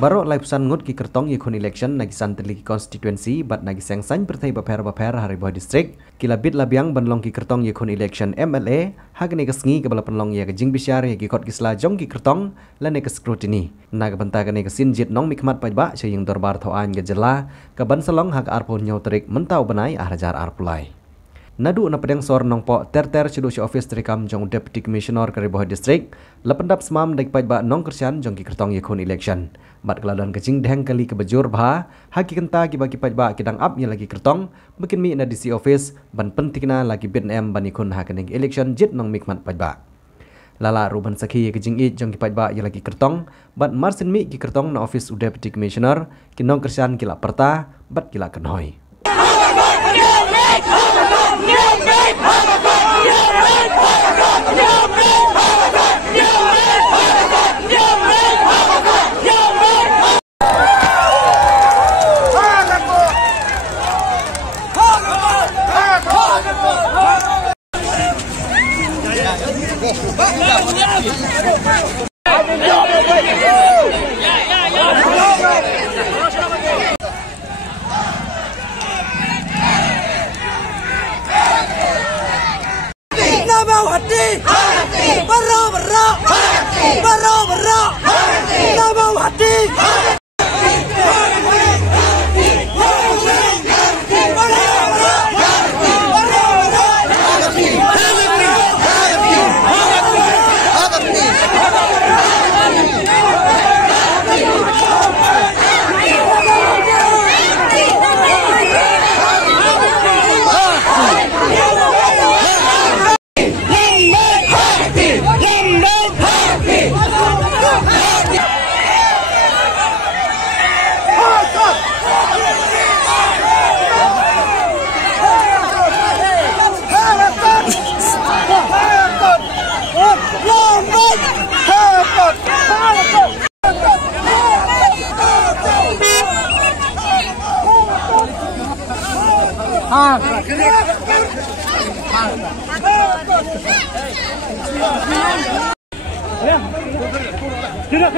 Baru lai pesan ngut ki kertong yakun election nagi santri ki constituency bat nagi sengsan bertai baper hari boh distrik kila bit labiang banlong ki kertong yakun election MLA hagni kesngi ke bala penlong ya ke jing bisyar ya ki kot kisla jong ki kertong lane ke scrutiny naga benta ke ke sinjit nong mikmat pajba saying dorbar thoan ke jela ke ban selong hak arpun nyau terik mentau benai ahrajar arpulai. Nadu na pedang sor nong po ter cedu si office terikam jong deputy commissioner ke boh distrik lependap semam dek pajba nong kersian jong ki kertong yakun election. Bat keladon kecing deng kali ke bejur bah haki kenta ki bagi pajba kidang up nya lagi kertong bikin mi na DC office ban pentingna lagi BNM ban ikun hakening election jit nong mikmat pajba. Lala ruban sakhi kecing it jong ki pajba nya lagi kertong bat marsin mi ki kertong na office deputy commissioner ki nong kersian kila perta bat kila kenhoi. Tidak